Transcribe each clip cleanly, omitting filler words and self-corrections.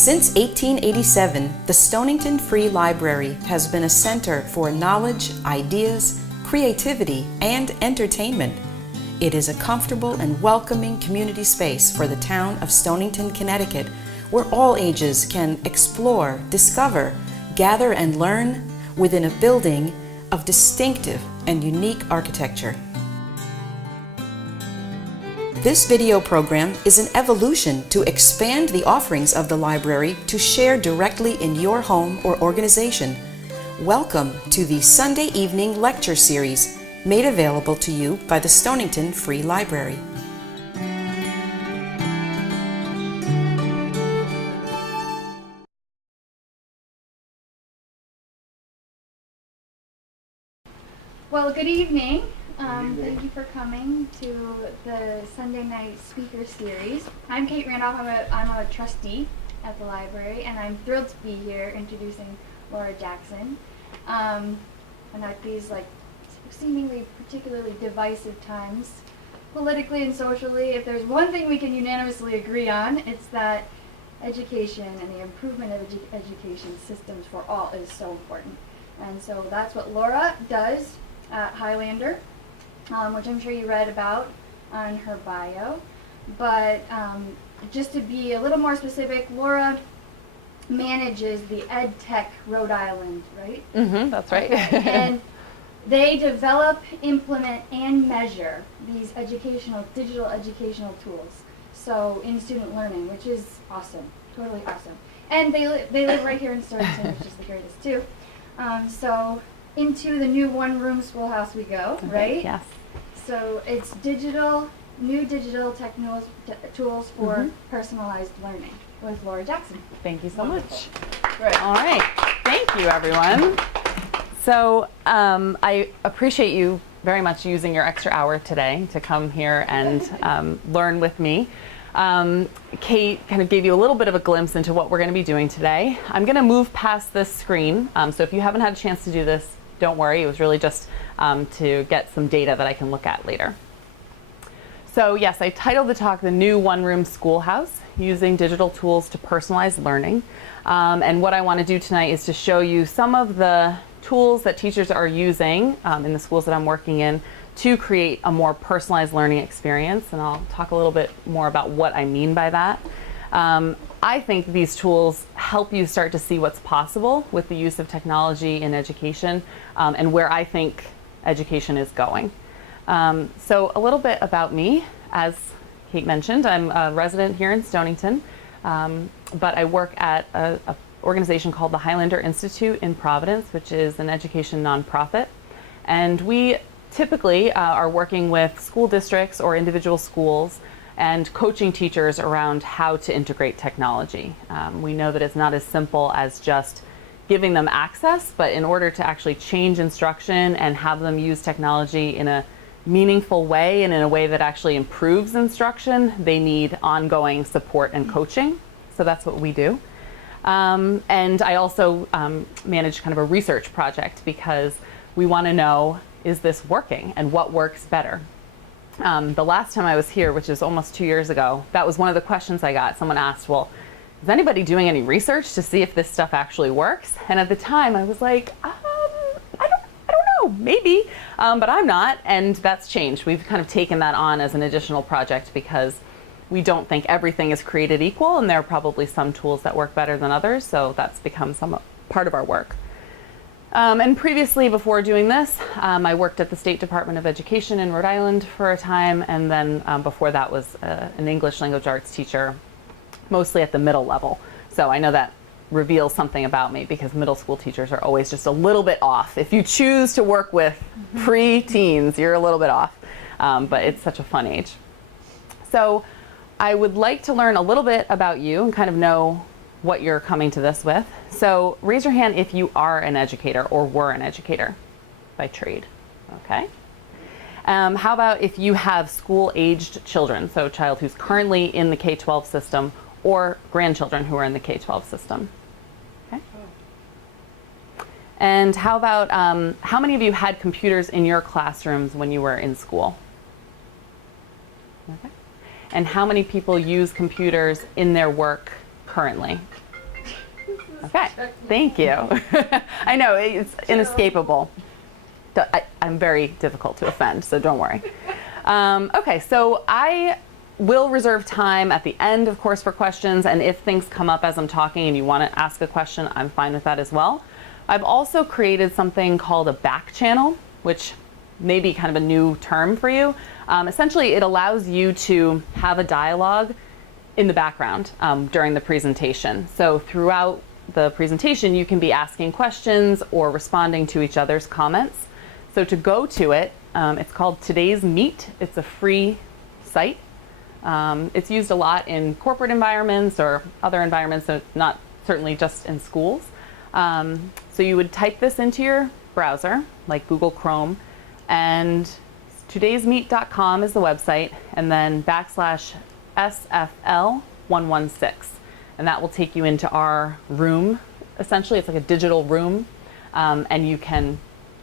Since 1887, the Stonington Free Library has been a center for knowledge, ideas, creativity, and entertainment. It is a comfortable and welcoming community space for the town of Stonington, Connecticut, where all ages can explore, discover, gather, and learn within a building of distinctive and unique architecture. This video program is an evolution to expand the offerings of the library to share directly in your home or organization. Welcome to the Sunday evening lecture series made available to you by the Stonington Free Library. Well, good evening. Thank you for coming to the Sunday night speaker series. I'm Kate Randolph. I'm a trustee at the library, and I'm thrilled to be here introducing Laura Jackson. And at these seemingly particularly divisive times, politically and socially, if there's one thing we can unanimously agree on, it's that education and the improvement of education systems for all is so important. And so that's what Laura does at Highlander, which I'm sure you read about on her bio. But just to be a little more specific, Laura manages the EdTech Rhode Island, right? Mm-hmm, that's right. Okay. And they develop, implement, and measure these digital educational tools. So in student learning, which is awesome, totally awesome. And they live right here in Stonington, which is the greatest too. So into the new One-Room Schoolhouse we go, right? Yes. So it's new digital tools for personalized learning with Laura Jackson. Thank you so much. Right. All right. Thank you, everyone. So I appreciate you very much using your extra hour today to come here and learn with me. Kate kind of gave you a little bit of a glimpse into what we're going to be doing today. I'm going to move past this screen. So if you haven't had a chance to do this, don't worry. It was really just to get some data that I can look at later. So yes, I titled the talk The New One-Room Schoolhouse, Using Digital Tools to Personalize Learning. And what I want to do tonight is to show you some of the tools that teachers are using in the schools that I'm working in to create a more personalized learning experience. And I'll talk a little bit more about what I mean by that. I think these tools help you start to see what's possible with the use of technology in education and where I think education is going. So a little bit about me. As Kate mentioned, I'm a resident here in Stonington, but I work at an organization called the Highlander Institute in Providence, which is an education nonprofit. And we typically are working with school districts or individual schools and coaching teachers around how to integrate technology. We know that it's not as simple as just giving them access, but in order to actually change instruction and have them use technology in a meaningful way and in a way that actually improves instruction, they need ongoing support and coaching. So that's what we do. And I also manage kind of a research project because we want to know, is this working and what works better? The last time I was here, which is almost 2 years ago, that was one of the questions I got. Someone asked, well, is anybody doing any research to see if this stuff actually works? And at the time I was like, I don't know, maybe, but I'm not. And that's changed. We've kind of taken that on as an additional project because we don't think everything is created equal, and there are probably some tools that work better than others. So that's become some part of our work. And previously, before doing this, I worked at the State Department of Education in Rhode Island for a time, and then before that was an English language arts teacher, mostly at the middle level. So I know that reveals something about me because middle school teachers are always just a little bit off. If you choose to work with pre-teens, you're a little bit off, but it's such a fun age. So I would like to learn a little bit about you and kind of know what you're coming to this with. So raise your hand if you are an educator or were an educator by trade. Okay. How about if you have school-aged children, so a child who's currently in the K-12 system or grandchildren who are in the K-12 system? Okay. And how about how many of you had computers in your classrooms when you were in school? Okay. And how many people use computers in their work currently? Okay, thank you. I know, it's inescapable. I'm very difficult to offend, so don't worry. Okay, so I will reserve time at the end, of course, for questions, and if things come up as I'm talking and you want to ask a question, I'm fine with that as well. I've also created something called a back channel, which may be kind of a new term for you. Essentially, it allows you to have a dialogue in the background during the presentation. So throughout the presentation, you can be asking questions or responding to each other's comments. So to go to it, it's called Today's Meet. It's a free site. It's used a lot in corporate environments or other environments, so not certainly just in schools. So you would type this into your browser, like Google Chrome, and todaysmeet.com is the website, and then /SFL 116. And that will take you into our room. Essentially, it's like a digital room, and you can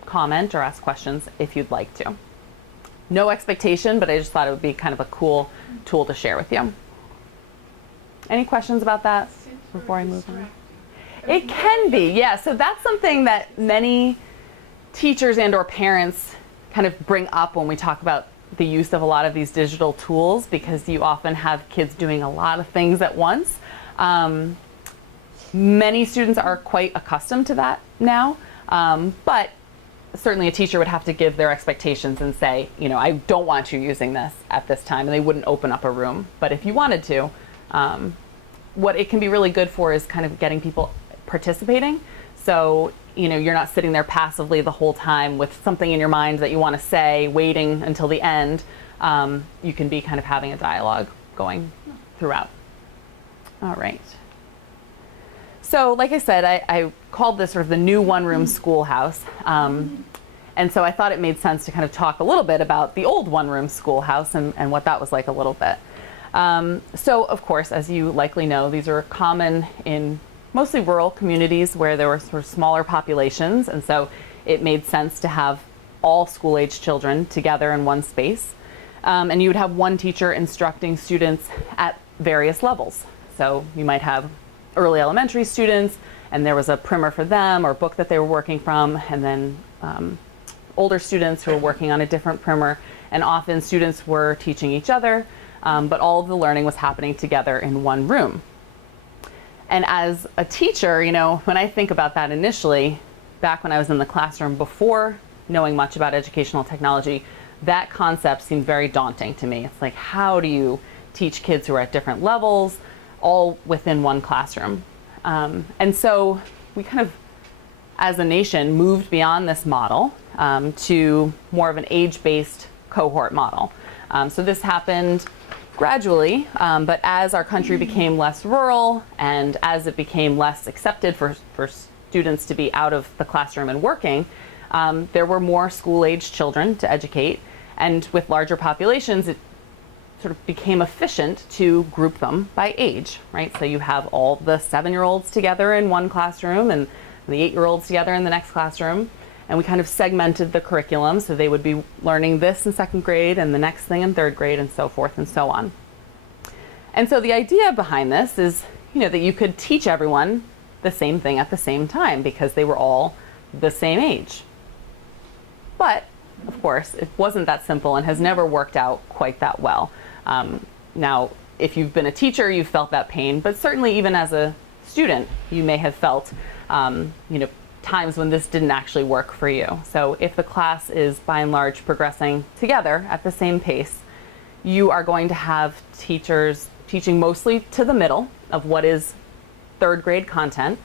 comment or ask questions if you'd like to. No expectation, but I just thought it would be kind of a cool tool to share with you. Any questions about that before I move on? It can be, yeah. So that's something that many teachers and or parents kind of bring up when we talk about the use of a lot of these digital tools, because you often have kids doing a lot of things at once. Many students are quite accustomed to that now, but certainly a teacher would have to give their expectations and say, you know, I don't want you using this at this time, and they wouldn't open up a room. But if you wanted to, what it can be really good for is kind of getting people participating. So, you know, you're not sitting there passively the whole time with something in your mind that you want to say, waiting until the end. You can be kind of having a dialogue going throughout. All right. So like I said, I called this sort of the new one-room schoolhouse. And so I thought it made sense to kind of talk a little bit about the old one-room schoolhouse and what that was like a little bit. So of course, as you likely know, these are common in mostly rural communities where there were sort of smaller populations. And so it made sense to have all school-age children together in one space. And you would have one teacher instructing students at various levels. So you might have early elementary students, and there was a primer for them or book that they were working from, and then older students who were working on a different primer, and often students were teaching each other, but all of the learning was happening together in one room. And as a teacher, you know, when I think about that initially, back when I was in the classroom before knowing much about educational technology, that concept seemed very daunting to me. It's like, how do you teach kids who are at different levels, all within one classroom? And so we kind of, as a nation, moved beyond this model to more of an age-based cohort model. So this happened gradually, but as our country became less rural and as it became less accepted for students to be out of the classroom and working, there were more school-age children to educate. And with larger populations, it sort of became efficient to group them by age, right? So you have all the 7-year-olds together in one classroom and the 8-year-olds together in the next classroom. And we kind of segmented the curriculum, so they would be learning this in 2nd grade and the next thing in 3rd grade and so forth and so on. And so the idea behind this is, you know, that you could teach everyone the same thing at the same time because they were all the same age. But, of course, it wasn't that simple and has never worked out quite that well. Now, if you've been a teacher, you've felt that pain, but certainly even as a student, you may have felt, you know, times when this didn't actually work for you. So if the class is by and large progressing together at the same pace, you are going to have teachers teaching mostly to the middle of what is 3rd grade content.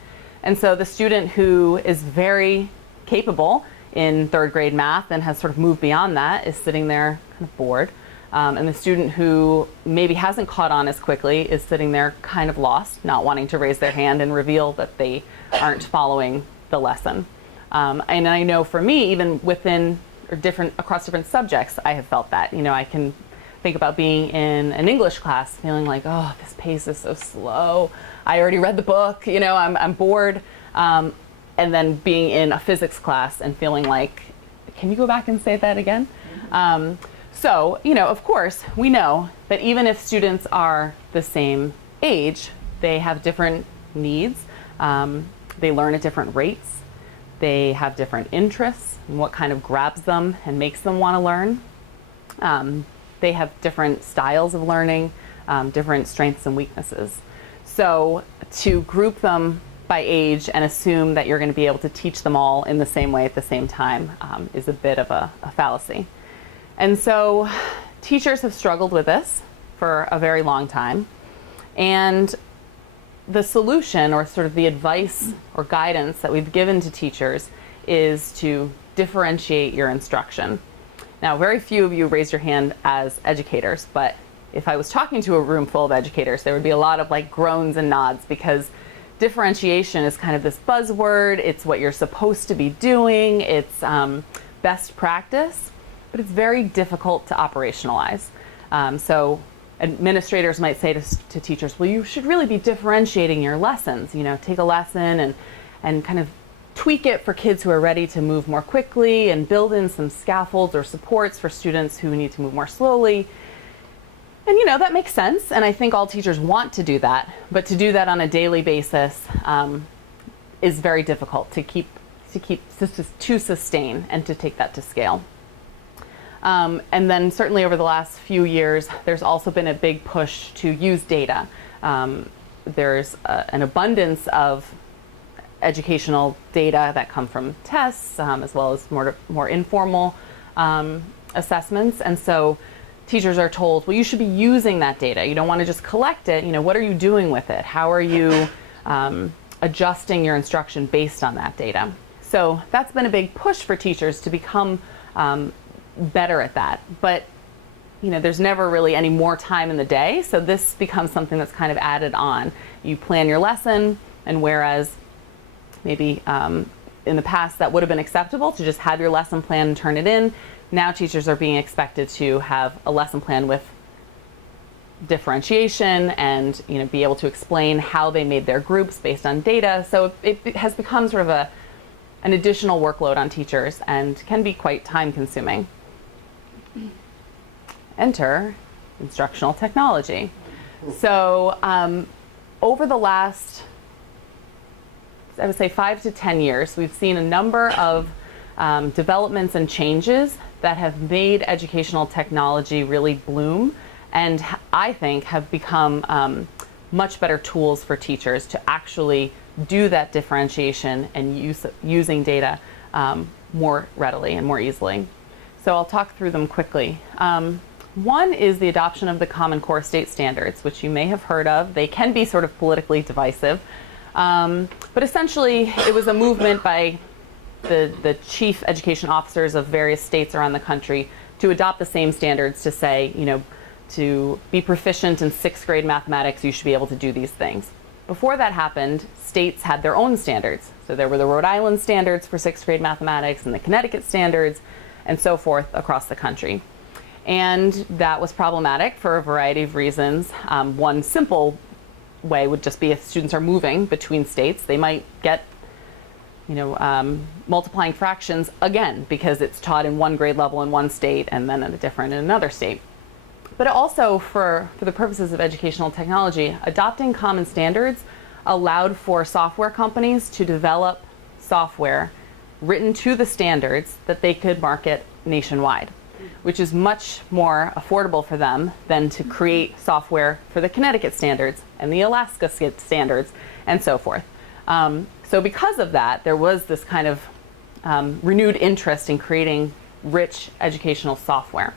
And so the student who is very capable in 3rd grade math and has sort of moved beyond that is sitting there kind of bored. And the student who maybe hasn't caught on as quickly is sitting there kind of lost, not wanting to raise their hand and reveal that they aren't following the lesson. And I know for me, even within or across different subjects, I have felt that. You know, I can think about being in an English class feeling like, oh, this pace is so slow. I already read the book, you know, I'm bored. And then being in a physics class and feeling like, can you go back and say that again? So, you know, of course, we know that even if students are the same age, they have different needs. They learn at different rates. They have different interests and what kind of grabs them and makes them want to learn. They have different styles of learning, different strengths and weaknesses. So to group them by age and assume that you're going to be able to teach them all in the same way at the same time is a bit of a fallacy. And so teachers have struggled with this for a very long time. And the solution, or sort of the advice or guidance that we've given to teachers, is to differentiate your instruction. Now, very few of you raised your hand as educators, but if I was talking to a room full of educators, there would be a lot of like groans and nods, because differentiation is kind of this buzzword. It's what you're supposed to be doing. It's best practice, but it's very difficult to operationalize. So administrators might say to teachers, well, you should really be differentiating your lessons. You know, take a lesson and kind of tweak it for kids who are ready to move more quickly, and build in some scaffolds or supports for students who need to move more slowly. And you know, that makes sense, and I think all teachers want to do that, but to do that on a daily basis is very difficult to sustain and to take that to scale. And then certainly over the last few years, there's also been a big push to use data. There's an abundance of educational data that come from tests, as well as more informal assessments. And so teachers are told, well, you should be using that data. You don't want to just collect it. You know, what are you doing with it? How are you adjusting your instruction based on that data? So that's been a big push for teachers to become better at that. But you know, there's never really any more time in the day, so this becomes something that's kind of added on. You plan your lesson, and whereas maybe in the past that would have been acceptable to just have your lesson plan and turn it in, now teachers are being expected to have a lesson plan with differentiation and, you know, be able to explain how they made their groups based on data. So it has become sort of an additional workload on teachers and can be quite time consuming. Enter instructional technology. So over the last, I would say 5 to 10 years, we've seen a number of developments and changes that have made educational technology really bloom, and I think have become much better tools for teachers to actually do that differentiation and using data more readily and more easily. So I'll talk through them quickly. One is the adoption of the Common Core State Standards, which you may have heard of. They can be sort of politically divisive, but essentially it was a movement by the chief education officers of various states around the country to adopt the same standards, to say, you know, to be proficient in 6th grade mathematics, you should be able to do these things. Before that happened, states had their own standards. So there were the Rhode Island standards for 6th grade mathematics and the Connecticut standards and so forth across the country. And that was problematic for a variety of reasons. One simple way would just be if students are moving between states, they might get, you know, multiplying fractions again because it's taught in one grade level in one state and then at a different in another state. But also for the purposes of educational technology, adopting common standards allowed for software companies to develop software written to the standards that they could market nationwide, which is much more affordable for them than to create software for the Connecticut standards and the Alaska standards and so forth. So because of that, there was this kind of renewed interest in creating rich educational software.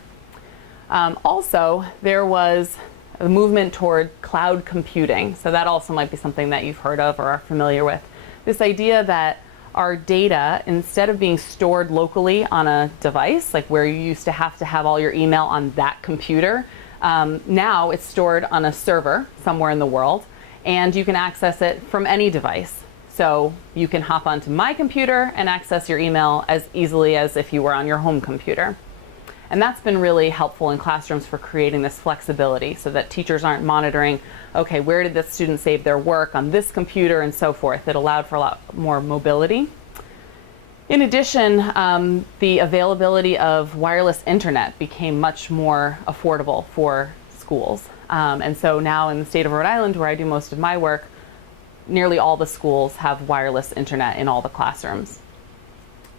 Also, there was a movement toward cloud computing. So that also might be something that you've heard of or are familiar with. This idea that our data, instead of being stored locally on a device, like where you used to have all your email on that computer, now it's stored on a server somewhere in the world, and you can access it from any device. So you can hop onto my computer and access your email as easily as if you were on your home computer. And that's been really helpful in classrooms for creating this flexibility so that teachers aren't monitoring, okay, where did this student save their work on this computer and so forth. It allowed for a lot more mobility. In addition, the availability of wireless internet became much more affordable for schools. And so now in the state of Rhode Island, where I do most of my work, nearly all the schools have wireless internet in all the classrooms.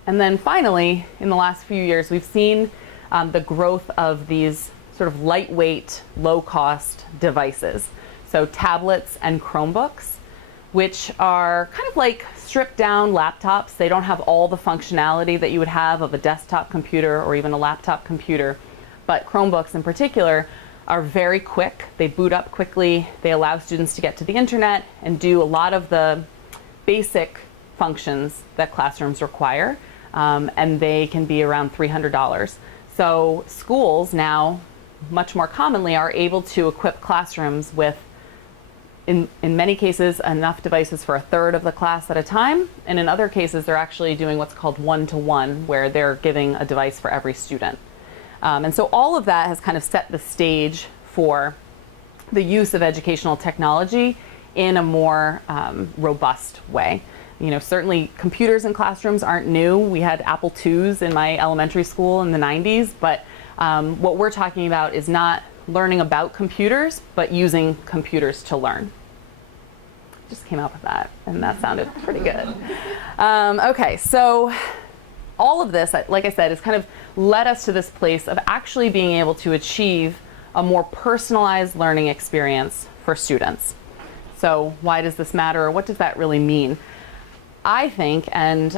And then finally, in the last few years, we've seen the growth of these sort of lightweight, low-cost devices. So tablets and Chromebooks, which are kind of like stripped-down laptops. They don't have all the functionality that you would have of a desktop computer or even a laptop computer. But Chromebooks in particular are very quick. They boot up quickly. They allow students to get to the internet and do a lot of the basic functions that classrooms require. And they can be around $300. So schools now, much more commonly, are able to equip classrooms with, in many cases, enough devices for a third of the class at a time. And in other cases, they're actually doing what's called one-to-one, where they're giving a device for every student. And so all of that has kind of set the stage for the use of educational technology in a more robust way. You know, certainly computers in classrooms aren't new. We had Apple IIs in my elementary school in the 90s, but what we're talking about is not learning about computers, but using computers to learn. Just came up with that, and that sounded pretty good. Okay, so all of this, like I said, has kind of led us to this place of actually being able to achieve a more personalized learning experience for students. So why does this matter, or what does that really mean? I think, and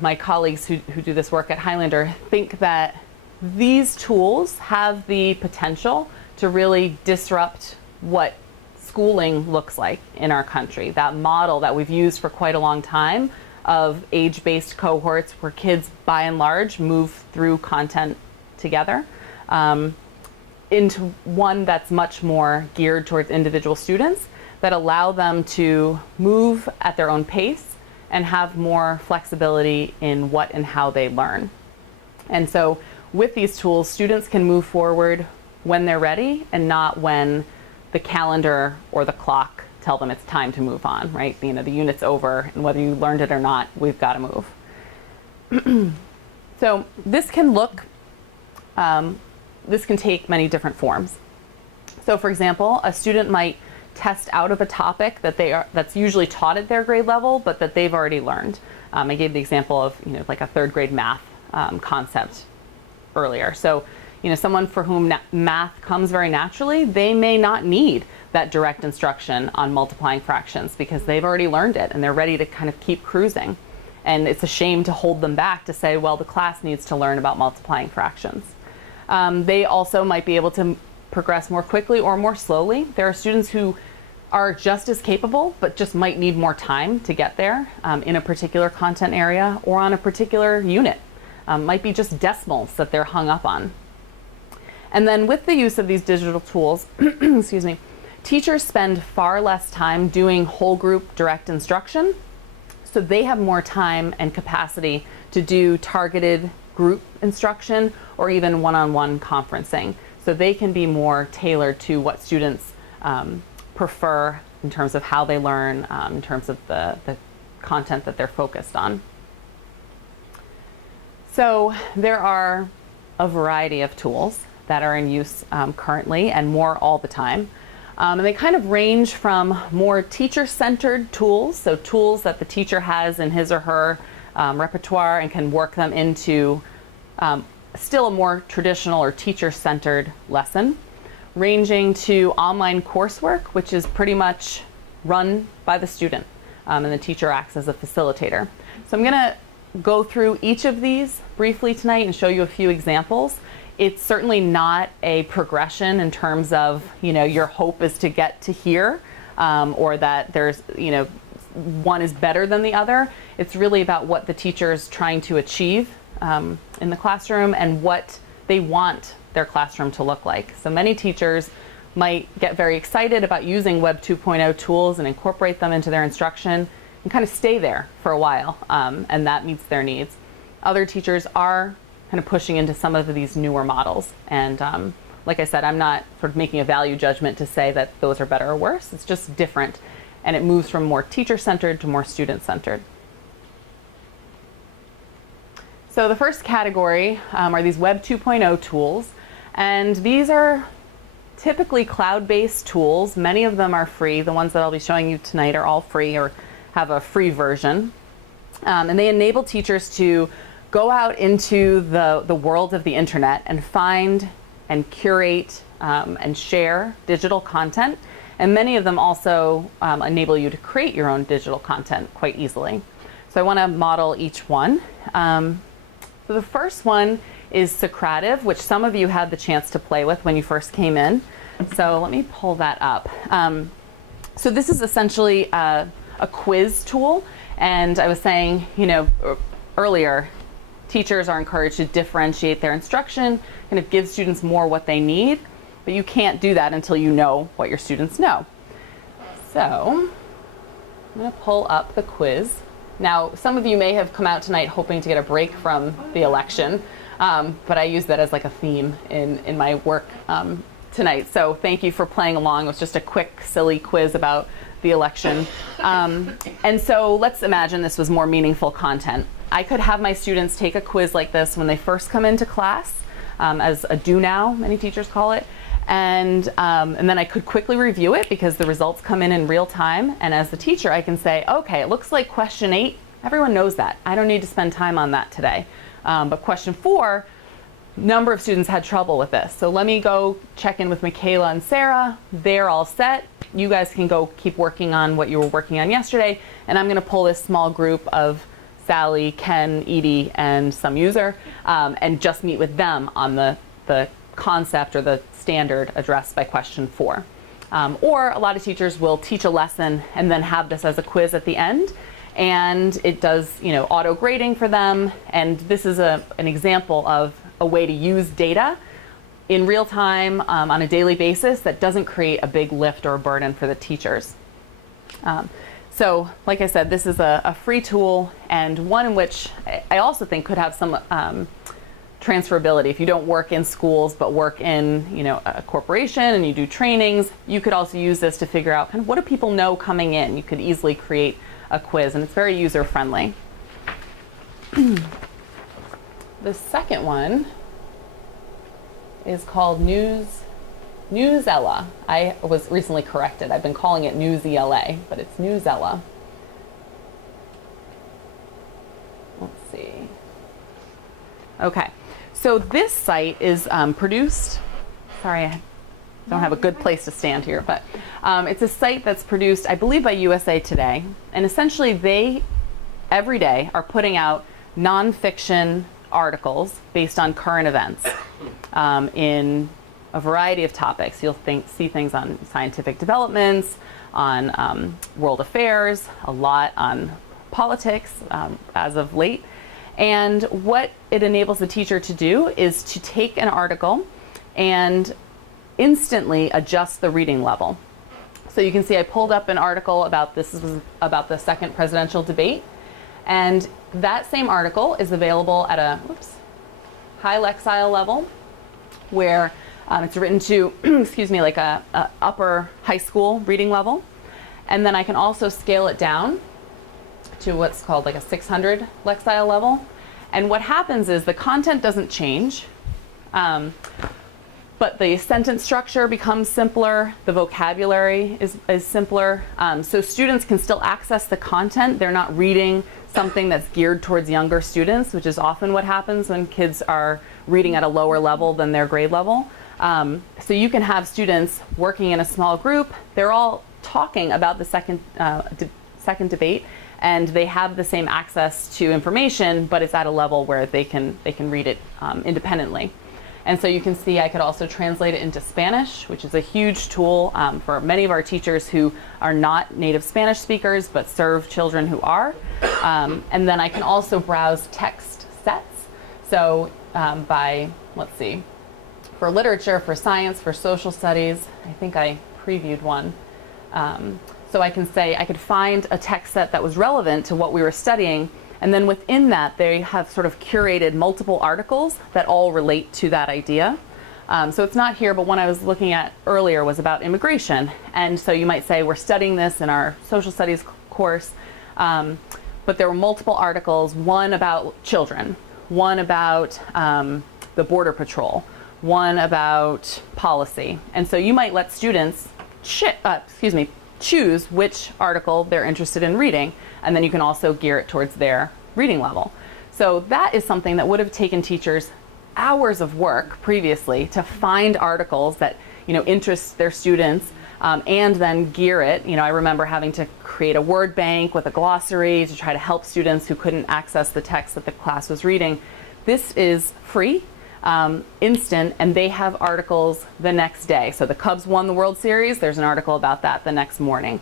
my colleagues who do this work at Highlander think that these tools have the potential to really disrupt what schooling looks like in our country. That model that we've used for quite a long time of age-based cohorts where kids, by and large, move through content together into one that's much more geared towards individual students that allow them to move at their own pace and have more flexibility in what and how they learn. And so with these tools, students can move forward when they're ready and not when the calendar or the clock tell them it's time to move on, right? You know, the unit's over, and whether you learned it or not, we've got to move. So this can look, this can take many different forms. So for example, a student might test out of a topic that's usually taught at their grade level, but that they've already learned. I gave the example of, you know, like a third grade math concept earlier. So, you know, someone for whom math comes very naturally, they may not need that direct instruction on multiplying fractions because they've already learned it and they're ready to kind of keep cruising. And it's a shame to hold them back to say, well, the class needs to learn about multiplying fractions. They also might be able to progress more quickly or more slowly. There are students who are just as capable, but just might need more time to get there in a particular content area or on a particular unit. Might be just decimals that they're hung up on. And then with the use of these digital tools, excuse me, teachers spend far less time doing whole group direct instruction, so they have more time and capacity to do targeted group instruction or even one-on-one conferencing. So they can be more tailored to what students prefer in terms of how they learn, in terms of the content that they're focused on. So there are a variety of tools that are in use currently and more all the time. And they kind of range from more teacher-centered tools, so tools that the teacher has in his or her repertoire and can work them into still a more traditional or teacher-centered lesson, ranging to online coursework, which is pretty much run by the student, and the teacher acts as a facilitator. So I'm going to go through each of these briefly tonight and show you a few examples. It's certainly not a progression in terms of, you know, your hope is to get to here, or that there's, you know, one is better than the other. It's really about what the teacher is trying to achieve in the classroom and what they want their classroom to look like. So many teachers might get very excited about using Web 2.0 tools and incorporate them into their instruction and kind of stay there for a while, and that meets their needs. Other teachers are kind of pushing into some of these newer models, and like I said, I'm not sort of making a value judgment to say that those are better or worse. It's just different, and it moves from more teacher-centered to more student-centered. So the first category are these Web 2.0 tools, and these are typically cloud-based tools. Many of them are free. The ones that I'll be showing you tonight are all free or have a free version. And they enable teachers to go out into the world of the internet and find and curate and share digital content. And many of them also enable you to create your own digital content quite easily. So I want to model each one. So the first one is Socrative, which some of you had the chance to play with when you first came in. So let me pull that up. So this is essentially a quiz tool. And I was saying, earlier, teachers are encouraged to differentiate their instruction and it gives students more what they need, but you can't do that until you know what your students know. So I'm going to pull up the quiz. Now, some of you may have come out tonight hoping to get a break from the election, but I use that as like a theme in my work tonight. So thank you for playing along. It was just a quick, silly quiz about the election. And so let's imagine this was more meaningful content. I could have my students take a quiz like this when they first come into class, as a do now, many teachers call it. And then I could quickly review it because the results come in real time. And as the teacher, I can say, okay, it looks like question 8, everyone knows that. I don't need to spend time on that today. But question 4, number of students had trouble with this. So let me go check in with Michaela and Sarah. They're all set. You guys can go keep working on what you were working on yesterday. And I'm going to pull this small group of Sally, Ken, Edie, and some user, and just meet with them on the concept or the standard addressed by question 4. Or a lot of teachers will teach a lesson and then have this as a quiz at the end. And it does, auto grading for them. And this is an example of a way to use data in real time on a daily basis that doesn't create a big lift or a burden for the teachers. So like I said, this is a free tool and one in which I also think could have some transferability. If you don't work in schools but work in a corporation and you do trainings, you could also use this to figure out kind of what do people know coming in. You could easily create a quiz and it's very user friendly. The second one is called Newsella. I was recently corrected. I've been calling it Newsela, but it's Newsella. Let's see. Okay, so this site is produced, sorry, I don't have a good place to stand here, but it's a site that's produced, I believe, by USA Today. And essentially they, every day, are putting out nonfiction articles based on current events in a variety of topics. You'll see things on scientific developments, on world affairs, a lot on politics as of late. And what it enables the teacher to do is to take an article and instantly adjust the reading level. So you can see I pulled up an article about this is about the second presidential debate. And that same article is available at a high Lexile level where it's written to, like a upper high school reading level. And then I can also scale it down to what's called like a 600 Lexile level. And what happens is the content doesn't change, but the sentence structure becomes simpler, the vocabulary is simpler, so students can still access the content. They're not reading something that's geared towards younger students, which is often what happens when kids are reading at a lower level than their grade level. So you can have students working in a small group. They're all talking about the second debate, and they have the same access to information, but it's at a level where they can read it independently. And so you can see I could also translate it into Spanish, which is a huge tool for many of our teachers who are not native Spanish speakers but serve children who are. And then I can also browse text sets. So by, let's see, for literature, for science, for social studies, I think I previewed one. So I can say I could find a text set that was relevant to what we were studying, and then within that they have sort of curated multiple articles that all relate to that idea. So it's not here, but one I was looking at earlier was about immigration. And so you might say we're studying this in our social studies course, but there were multiple articles, one about children, one about the Border Patrol, one about policy. And so you might let students choose which article they're interested in reading, and then you can also gear it towards their reading level. So that is something that would have taken teachers hours of work previously to find articles that interest their students, and then gear it. I remember having to create a word bank with a glossary to try to help students who couldn't access the text that the class was reading. This is free, instant, and they have articles the next day. So the Cubs won the World Series, there's an article about that the next morning.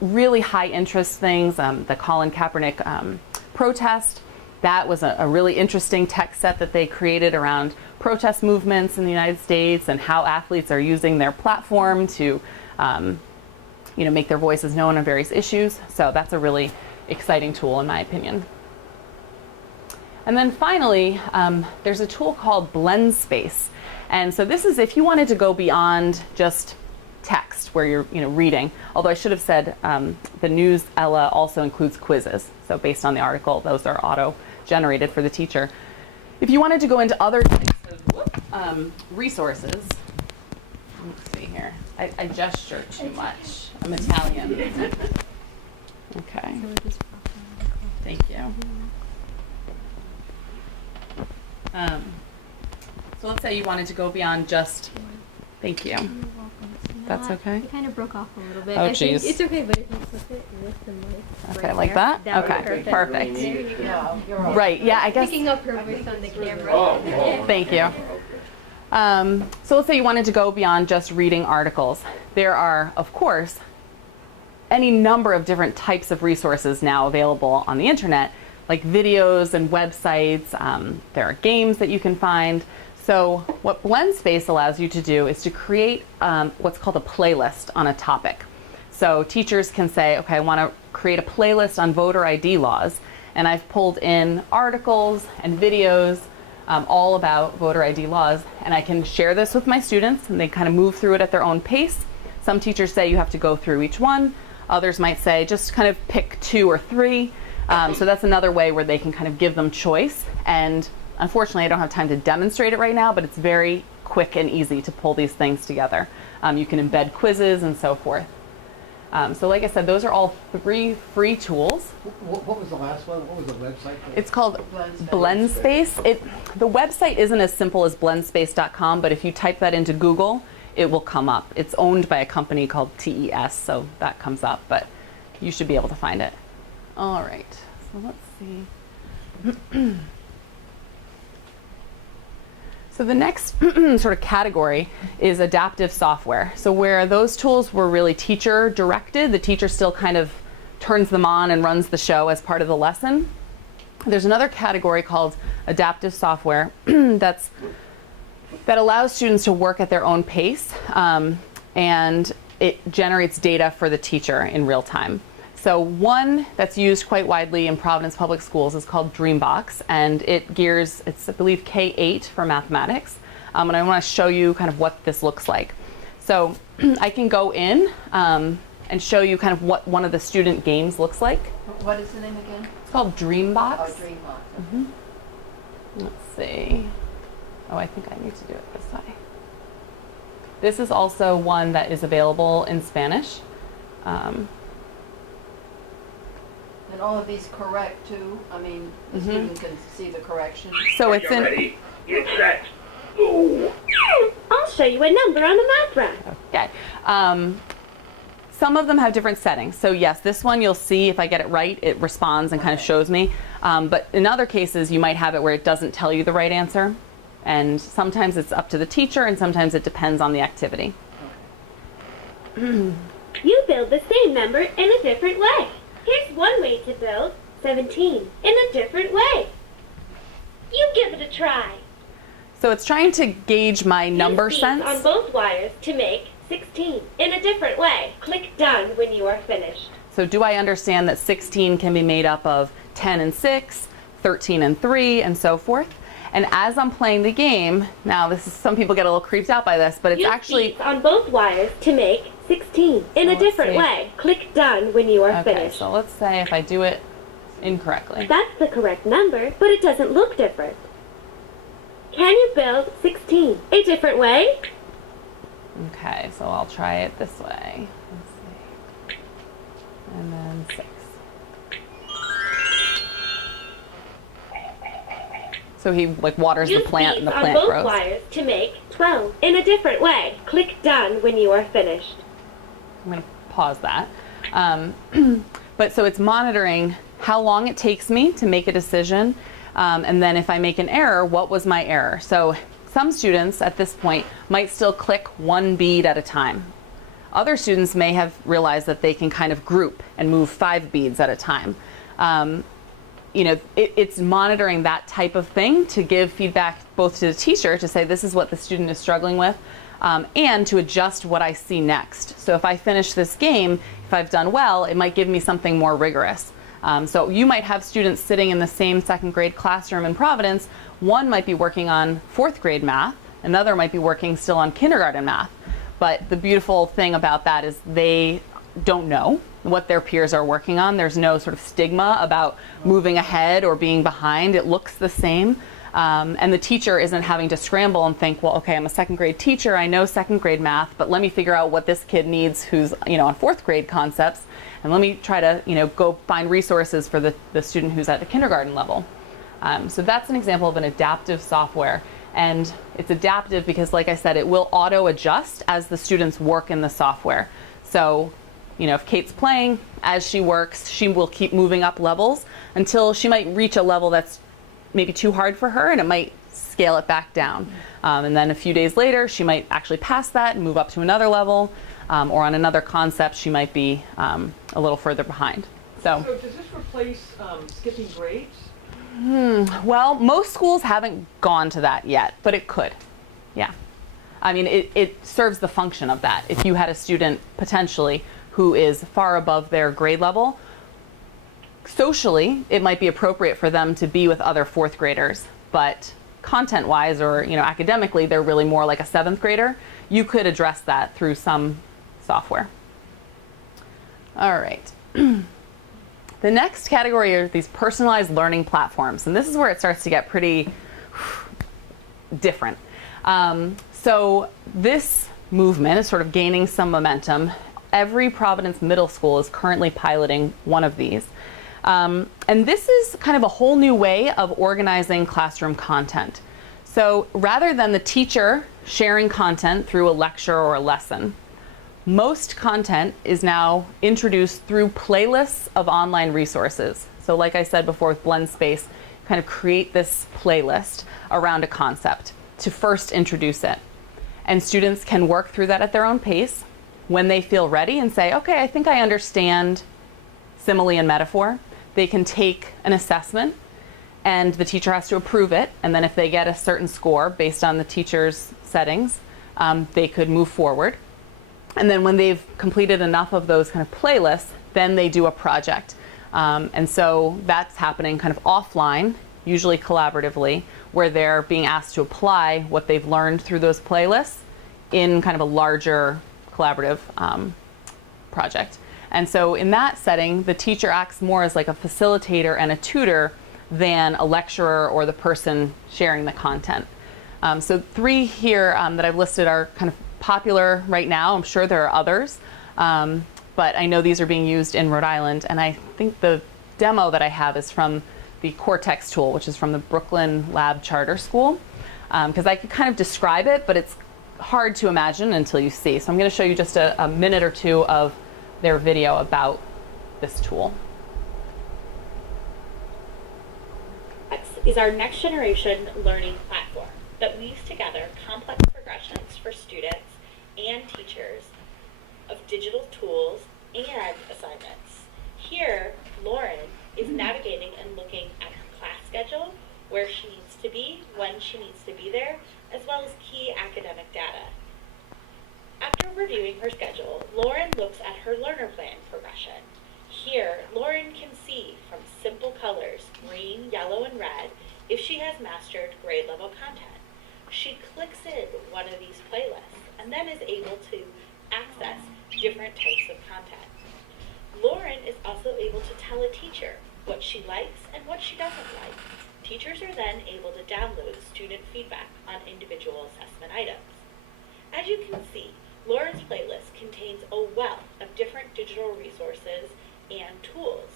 Really high interest things, the Colin Kaepernick protest, that was a really interesting text set that they created around protest movements in the United States and how athletes are using their platform to make their voices known on various issues. So that's a really exciting tool in my opinion. And then finally, there's a tool called Blend Space. And so this is if you wanted to go beyond just text where you're reading, although I should have said the News Ella also includes quizzes. So based on the article, those are auto-generated for the teacher. If you wanted to go into other types of resources, let's see here. I gesture too much. I'm Italian. Okay. Thank you. So let's say you wanted to go beyond just, thank you. That's okay? It kind of broke off a little bit. Oh, geez. It's okay, but if you flip it with the mic. Okay, right like there, that? would Okay, be perfect. There you go. Right, yeah, I guess. Picking up her voice on the camera. Thank you. So let's say you wanted to go beyond just reading articles. There are, of course, any number of different types of resources now available on the internet, like videos and websites. There are games that you can find. So what Blend Space allows you to do is to create what's called a playlist on a topic. So teachers can say, okay, I want to create a playlist on voter ID laws, and I've pulled in articles and videos all about voter ID laws, and I can share this with my students, and they kind of move through it at their own pace. Some teachers say you have to go through each one. Others might say just kind of pick 2 or 3. So that's another way where they can kind of give them choice. And unfortunately, I don't have time to demonstrate it right now, but it's very quick and easy to pull these things together. You can embed quizzes and so forth. So like I said, those are all 3 free tools. What was the last one? What was the website? It's called Blend Space. The website isn't as simple as blendspace.com, but if you type that into Google, it will come up. It's owned by a company called TES, so that comes up, but you should be able to find it. All right, so let's see. So the next sort of category is adaptive software. So where those tools were really teacher directed, the teacher still kind of turns them on and runs the show as part of the lesson. There's another category called adaptive software that allows students to work at their own pace, and it generates data for the teacher in real time. So one that's used quite widely in Providence Public Schools is called Dreambox, and it gears, it's I believe K-8 for mathematics, and I want to show you kind of what this looks like. So I can go in and show you kind of what one of the student games looks like. What is the name again? It's called Dreambox. Oh, Dreambox. Mm-hmm. Let's see. Oh, I think I need to do it this way. This is also one that is available in Spanish. And all of these correct too? I mean, the student can see the correction. So it's in. Ready? Get set. Go. I'll show you a number on the math rack. Okay. Some of them have different settings. So yes, this one you'll see if I get it right, it responds and kind of shows me. But in other cases, you might have it where it doesn't tell you the right answer. And sometimes it's up to the teacher, and sometimes it depends on the activity. You build the same number in a different way. Here's one way to build 17 in a different way. You give it a try. So it's trying to gauge my number Use these sense. on both wires to make 16 in a different way. Click done when you are finished. So do I understand that 16 can be made up of 10 and 6, 13 and 3, and so forth? And as I'm playing the game, now this is, some people get a little creeped out by this, but it's Use actually these on both wires to make 16 in a let's different see. way. Click done when you are okay. finished. So let's say if I do it incorrectly. That's the correct number, but it doesn't look different. Can you build 16 a different way? Okay, so I'll try it this way. Let's see. And then 6. So he like waters the plant and the plant Use these grows. on both wires to make 12 in a different way. Click done when you are finished. I'm going to pause that. But so it's monitoring how long it takes me to make a decision, and then if I make an error, what was my error? So some students at this point might still click one bead at a time. Other students may have realized that they can kind of group and move 5 beads at a time. You know, it's monitoring that type of thing to give feedback both to the teacher to say this is what the student is struggling with, and to adjust what I see next. So if I finish this game, if I've done well, it might give me something more rigorous. So you might have students sitting in the same 2nd grade classroom in Providence. One might be working on 4th grade math, another might be working still on kindergarten math. But the beautiful thing about that is they don't know what their peers are working on. There's no sort of stigma about moving ahead or being behind. It looks the same. And the teacher isn't having to scramble and think, well, okay, I'm a 2nd grade teacher, I know 2nd grade math, but let me figure out what this kid needs who's, you know, on 4th grade concepts, and let me try to, you know, go find resources for the student who's at the kindergarten level. So that's an example of an adaptive software. And it's adaptive because, like I said, it will auto adjust as the students work in the software. So, you know, if Kate's playing, as she works, she will keep moving up levels until she might reach a level that's maybe too hard for her, and it might scale it back down. And then a few days later, she might actually pass that and move up to another level, or on another concept, she might be a little further behind. So does this replace skipping grades? Well, most schools haven't gone to that yet, but it could. Yeah. I mean, it serves the function of that. If you had a student potentially who is far above their grade level, socially, it might be appropriate for them to be with other 4th graders, but content-wise or, you know, academically, they're really more like a 7th grader. You could address that through some software. All right. The next category are these personalized learning platforms, and this is where it starts to get pretty different. So this movement is sort of gaining some momentum. Every Providence middle school is currently piloting one of these. And this is kind of a whole new way of organizing classroom content. So rather than the teacher sharing content through a lecture or a lesson, most content is now introduced through playlists of online resources. So like I said before with Blend Space, kind of create this playlist around a concept to first introduce it. And students can work through that at their own pace when they feel ready and say, okay, I think I understand simile and metaphor. They can take an assessment and the teacher has to approve it. And then if they get a certain score based on the teacher's settings, they could move forward. And then when they've completed enough of those kind of playlists, then they do a project. And so that's happening kind of offline, usually collaboratively, where they're being asked to apply what they've learned through those playlists in kind of a larger collaborative project. And so in that setting, the teacher acts more as like a facilitator and a tutor than a lecturer or the person sharing the content. So 3 here that I've listed are kind of popular right now. I'm sure there are others, but I know these are being used in Rhode Island, and I think the demo that I have is from the Cortex Tool, which is from the Brooklyn Lab Charter School, because I could kind of describe it, but it's hard to imagine until you see. So I'm going to show you just a minute or two of their video about this tool. Is our next generation learning platform that weaves together complex progressions for students and teachers of digital tools and assignments. Here, Lauren is navigating and looking at her class schedule, where she needs to be, when she needs to be there, as well as key academic data. After reviewing her schedule, Lauren looks at her learner plan progression. Here, Lauren can see from simple colors, green, yellow, and red, if she has mastered grade level content. She clicks in one of these playlists and then is able to access different types of content. Lauren is also able to tell a teacher what she likes and what she doesn't like. Teachers are then able to download student feedback on individual assessment items. As you can see, Lauren's playlist contains a wealth of different digital resources and tools,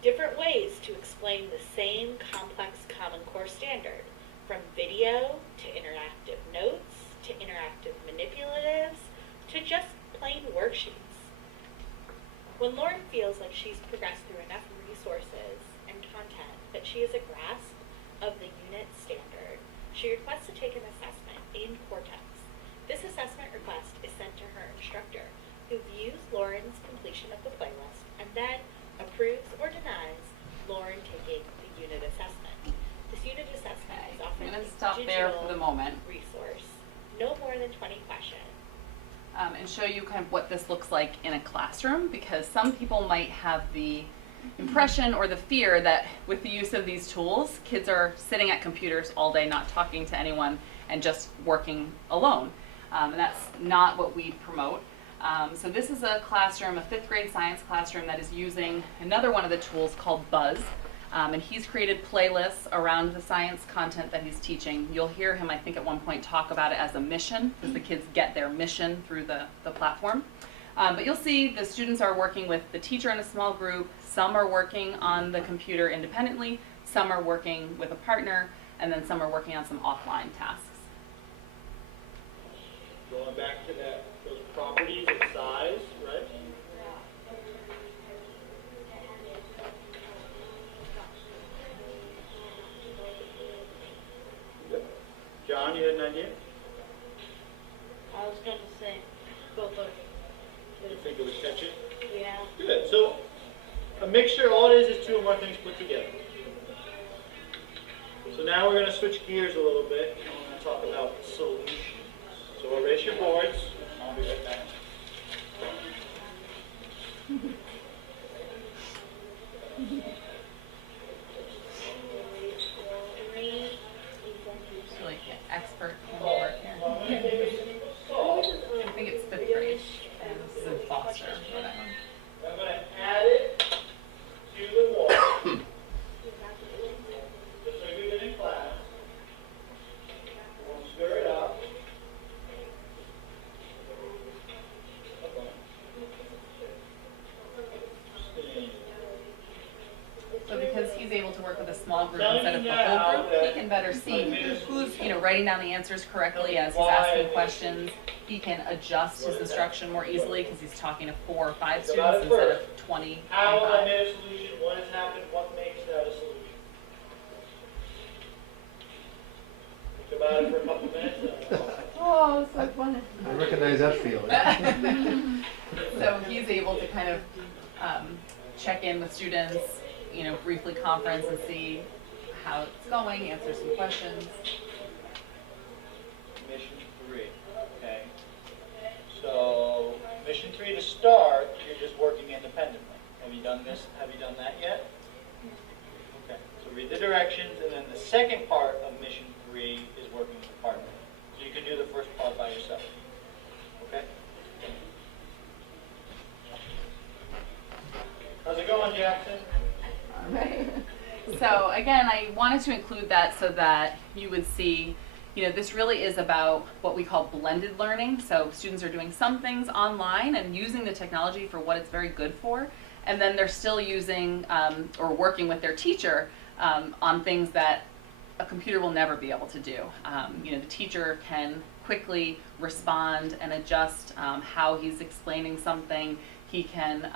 different ways to explain the same complex Common Core standard, from video to interactive notes to interactive manipulatives to just plain worksheets. When Lauren feels like she's progressed through enough resources and content that she has a grasp of the unit standard, she requests to take an assessment in Cortex. This assessment request is sent to her instructor, who views Lauren's completion of the playlist and then approves or denies Lauren taking the unit assessment. This unit assessment is often I'm going a to stop there for the moment resource, no more than 20 questions. And show you kind of what this looks like in a classroom, because some people might have the impression or the fear that with the use of these tools, kids are sitting at computers all day, not talking to anyone, and just working alone. And that's not what we promote. So this is a classroom, a 5th grade science classroom that is using another one of the tools called Buzz. And he's created playlists around the science content that he's teaching. You'll hear him, I think, at one point talk about it as a mission, because the kids get their mission through the platform. But you'll see the students are working with the teacher in a small group. Some are working on the computer independently. Some are working with a partner. And then some are working on some offline tasks. Going back to those properties and size, right? Good. John, you had an idea? I was going to say, both of You think it would catch it? yeah. Good. So a mixture, all it is two or more things put together. So now we're going to switch gears a little bit. We're going to talk about solutions. So erase your boards. I'll be right back. It's really expert homework here. I think it's 5th grade, and this is in Foster, Rhode Island. I'm going to add it to the wall. Just like we did in class. We'll stir it up. So because he's able to work with a small group instead of the whole group, he can better see who's, writing down the answers correctly as he's asking questions. He can adjust his instruction more easily because he's talking to 4 or 5 students instead of 20, How I 25. made a solution, what has happened, what makes that a solution. Think about it for a couple minutes. Oh, so funny. I recognize that feeling. So he's able to kind of check in with students, briefly conference and see how it's going, answer some questions. Mission 3, okay. So, mission 3 to start, you're just working independently. Have you done this? Have you done that yet? Okay, so read the directions, and then the second part of mission 3 is working with a partner. So you can do the first part by yourself. Okay? How's it going, Jackson? So again, I wanted to include that so that you would see, this really is about what we call blended learning. So students are doing some things online and using the technology for what it's very good for, and then they're still using or working with their teacher on things that a computer will never be able to do. The teacher can quickly respond and adjust how he's explaining something. He can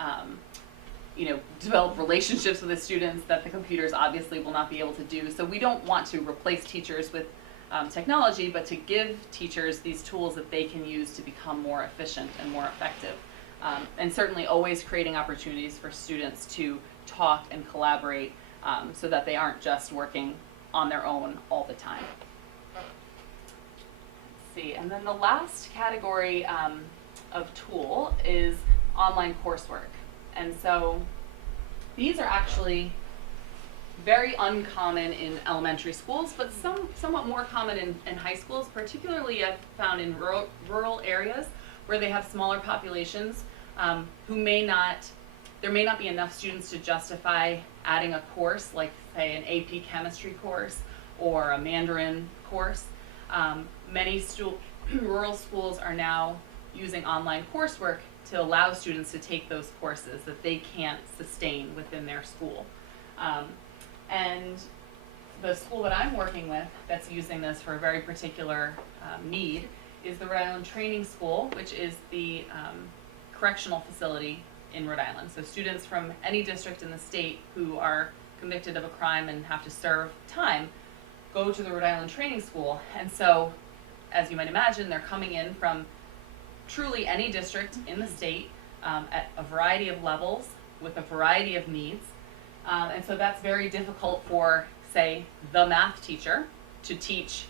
develop relationships with the students that the computers obviously will not be able to do. So we don't want to replace teachers with technology, but to give teachers these tools that they can use to become more efficient and more effective. And certainly always creating opportunities for students to talk and collaborate so that they aren't just working on their own all the time. Let's see, and then the last category of tool is online coursework. And so these are actually very uncommon in elementary schools, but somewhat more common in high schools, particularly I've found in rural areas where they have smaller populations who may not there may not be enough students to justify adding a course, like say an AP chemistry course or a Mandarin course. Many rural schools are now using online coursework to allow students to take those courses that they can't sustain within their school. And the school that I'm working with that's using this for a very particular need is the Rhode Island Training School, which is the correctional facility in Rhode Island. So students from any district in the state who are convicted of a crime and have to serve time go to the Rhode Island Training School. And so, as you might imagine, they're coming in from truly any district in the state at a variety of levels with a variety of needs. And so that's very difficult for, say, the math teacher to teach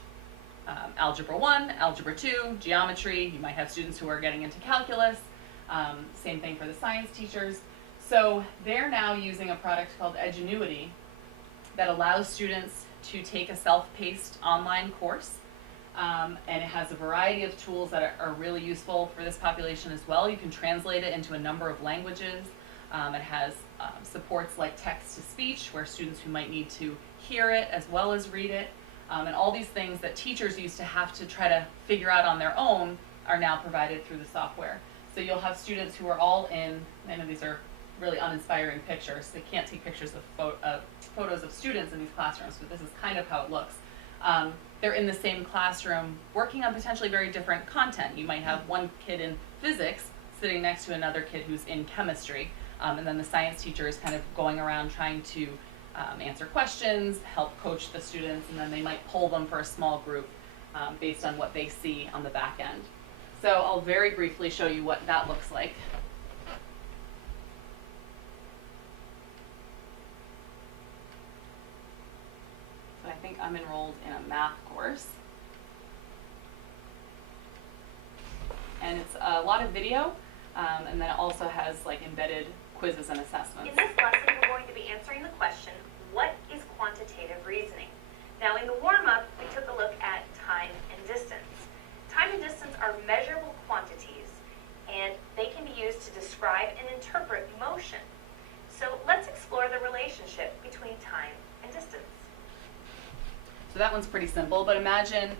Algebra 1, Algebra 2, geometry. You might have students who are getting into calculus. Same thing for the science teachers. So they're now using a product called Edgenuity that allows students to take a self-paced online course. And it has a variety of tools that are really useful for this population as well. You can translate it into a number of languages. It has supports like text-to-speech, where students who might need to hear it as well as read it. And all these things that teachers used to have to try to figure out on their own are now provided through the software. So you'll have students who are all in, I know these are really uninspiring pictures. They can't take pictures of photos of students in these classrooms, but this is kind of how it looks. They're in the same classroom working on potentially very different content. You might have one kid in physics sitting next to another kid who's in chemistry, and then the science teacher is kind of going around trying to answer questions, help coach the students, and then they might poll them for a small group based on what they see on the back end. So I'll very briefly show you what that looks like. So I think I'm enrolled in a math course. And it's a lot of video, and then it also has like embedded quizzes and assessments. In this lesson, we're going to be answering the question, what is quantitative reasoning? Now, in the warm-up, we took a look at time and distance. Time and distance are measurable quantities, and they can be used to describe and interpret motion. So let's explore the relationship between time and distance. So that one's pretty simple, but imagine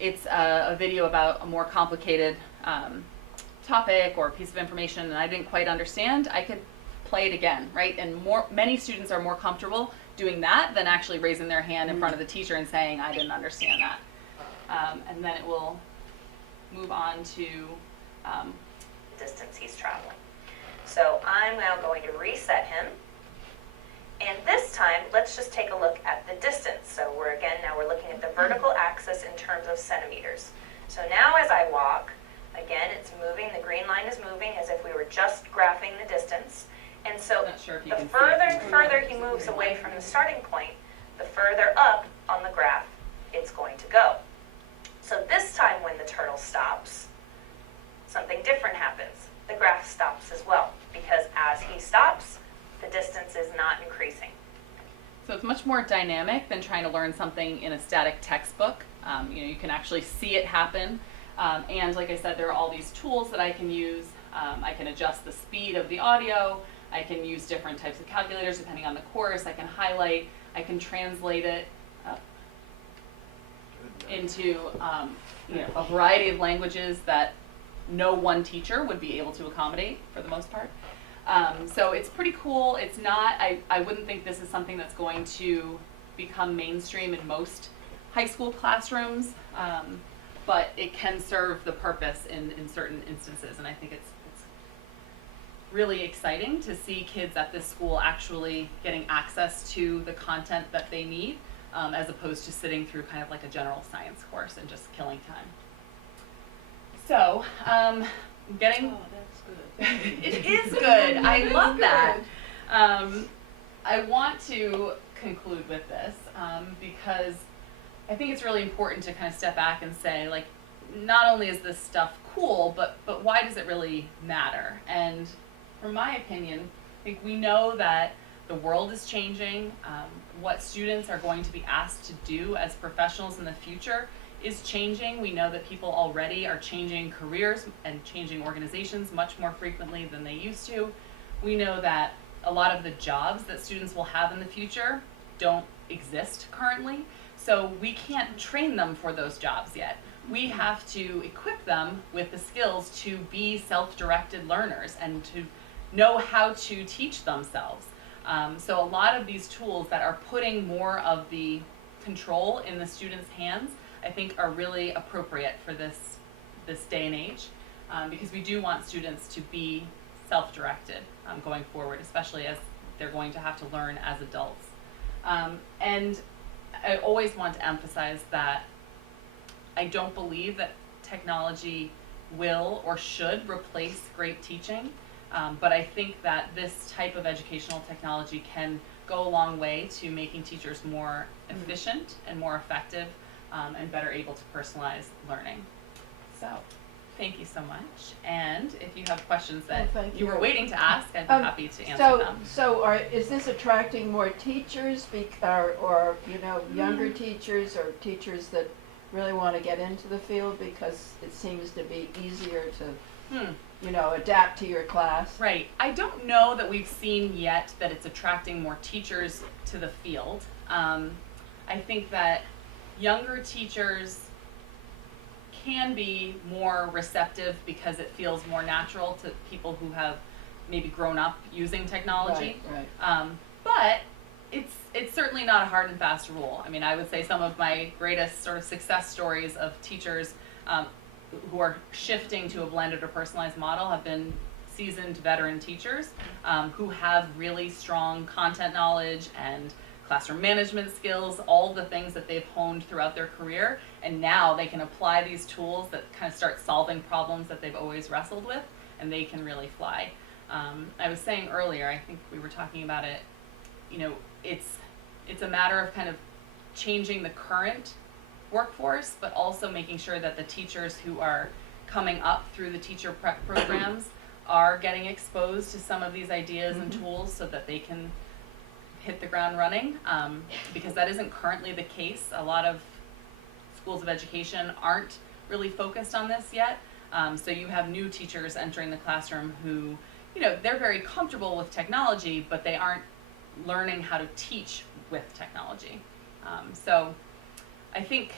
it's a video about a more complicated topic or piece of information and I didn't quite understand. I could play it again, right? And many students are more comfortable doing that than actually raising their hand in front of the teacher and saying, I didn't understand that. And then it will move on to the distance he's traveling. So I'm now going to reset him. And this time, let's just take a look at the distance. So we're looking at the vertical axis in terms of centimeters. So now as I walk, again, it's moving, the green line is moving as if we were just graphing the distance. And so the further and further he moves away from the starting point, the further up on the graph it's going to go. So this time when the turtle stops, something different happens. The graph stops as well, because as he stops, the distance is not increasing. So it's much more dynamic than trying to learn something in a static textbook. You can actually see it happen. And like I said, there are all these tools that I can use. I can adjust the speed of the audio. I can use different types of calculators depending on the course. I can highlight. I can translate it into a variety of languages that no one teacher would be able to accommodate for the most part. So it's pretty cool. It's not, I wouldn't think this is something that's going to become mainstream in most high school classrooms, but it can serve the purpose in certain instances, and I think it's really exciting to see kids at this school actually getting access to the content that they need, as opposed to sitting through kind of like a general science course and just killing time. So, getting... Oh, that's good. It is good. I love that. I want to conclude with this because I think it's really important to kind of step back and say, like, not only is this stuff cool, but why does it really matter? And from my opinion, I think we know that the world is changing. What students are going to be asked to do as professionals in the future is changing. We know that people already are changing careers and changing organizations much more frequently than they used to. we know that a lot of the jobs that students will have in the future don't exist currently, so we can't train them for those jobs yet. We have to equip them with the skills to be self-directed learners and to know how to teach themselves. So a lot of these tools that are putting more of the control in the students' hands, I think are really appropriate for this day and age, because we do want students to be self-directed going forward, especially as they're going to have to learn as adults. And I always want to emphasize that I don't believe that technology will or should replace great teaching, but I think that this type of educational technology can go a long way to making teachers more efficient and more effective, and better able to personalize learning. So, thank you so much. And if you have questions that you were waiting to ask, I'd be happy to answer them. So is this attracting more teachers or younger teachers or teachers that really want to get into the field because it seems to be easier to adapt to your class? Right. I don't know that we've seen yet that it's attracting more teachers to the field. I think that younger teachers can be more receptive because it feels more natural to people who have maybe grown up using technology. Right. But it's certainly not a hard and fast rule. I mean, I would say some of my greatest sort of success stories of teachers who are shifting to a blended or personalized model have been seasoned veteran teachers who have really strong content knowledge and classroom management skills, all the things that they've honed throughout their career, and now they can apply these tools that kind of start solving problems that they've always wrestled with, and they can really fly. I was saying earlier, I think we were talking about it, it's a matter of kind of changing the current workforce, but also making sure that the teachers who are coming up through the teacher prep programs are getting exposed to some of these ideas and tools so that they can hit the ground running, because that isn't currently the case. A lot of schools of education aren't really focused on this yet. So you have new teachers entering the classroom who, they're very comfortable with technology, but they aren't learning how to teach with technology. So I think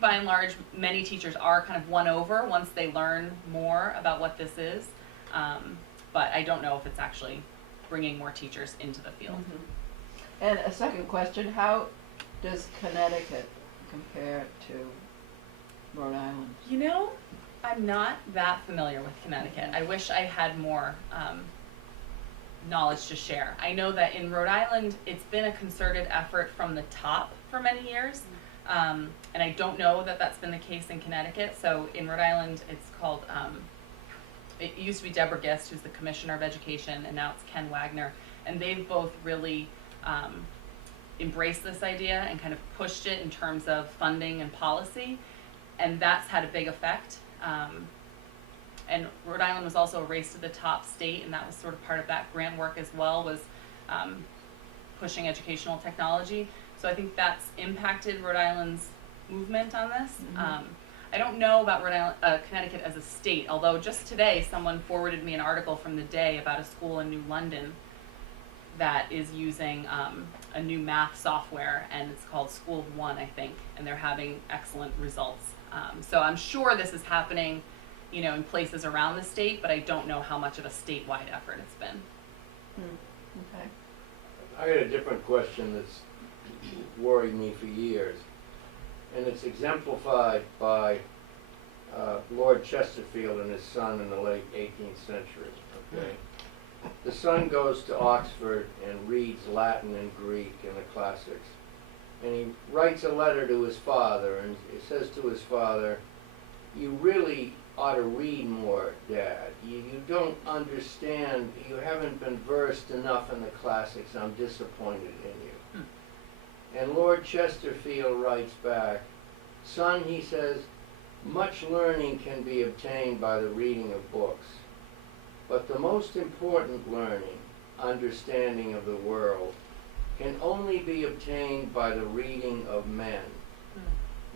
by and large, many teachers are kind of won over once they learn more about what this is. But I don't know if it's actually bringing more teachers into the field. And a second question, how does Connecticut compare to Rhode Island? I'm not that familiar with Connecticut. I wish I had more knowledge to share. I know that in Rhode Island, it's been a concerted effort from the top for many years. And I don't know that that's been the case in Connecticut. So in Rhode Island, it's called, it used to be Deborah Gist, who's the Commissioner of Education, and now it's Ken Wagner. And they've both really embraced this idea and kind of pushed it in terms of funding and policy. And that's had a big effect. And Rhode Island was also a race to the top state, and that was sort of part of that grant work as well, was pushing educational technology. So I think that's impacted Rhode Island's movement on this. I don't know about Connecticut as a state, although just today someone forwarded me an article from the Day about a school in New London that is using a new math software, and it's called School of One, I think, and they're having excellent results. So I'm sure this is happening, in places around the state, but I don't know how much of a statewide effort it's been. Okay. I got a different question that's worried me for years, and it's exemplified by Lord Chesterfield and his son in the late 18th century. Okay. The son goes to Oxford and reads Latin and Greek and the classics. And he writes a letter to his father, and he says to his father, "You really ought to read more, Dad. You don't understand, you haven't been versed enough in the classics. I'm disappointed in you." And Lord Chesterfield writes back, "Son," he says, "much learning can be obtained by the reading of books. But the most important learning, understanding of the world, can only be obtained by the reading of men."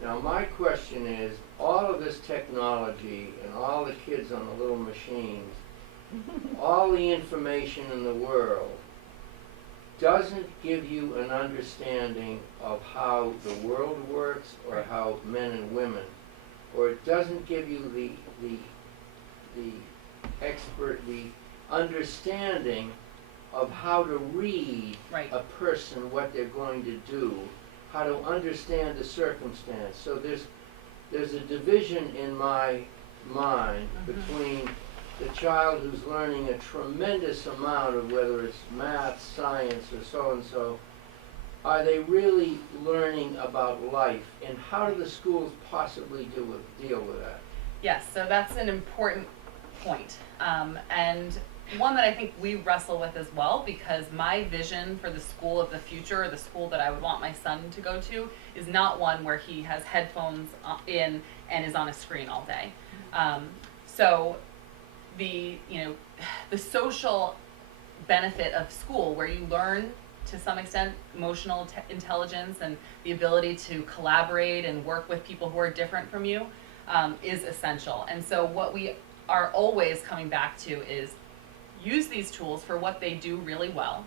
Now my question is, all of this technology and all the kids on the little machines, all the information in the world doesn't give you an understanding of how the world works or how men and women, or it doesn't give you the understanding of how to read Right. a person, what they're going to do, how to understand the circumstance. So there's a division in my mind between the child who's learning a tremendous amount of whether it's math, science, or so-and-so. Are they really learning about life? And how do the schools possibly deal with that? Yes, so that's an important point. And one that I think we wrestle with as well, because my vision for the school of the future, or the school that I would want my son to go to, is not one where he has headphones in and is on a screen all day. So the social benefit of school, where you learn to some extent emotional intelligence and the ability to collaborate and work with people who are different from you, is essential. And so what we are always coming back to is use these tools for what they do really well,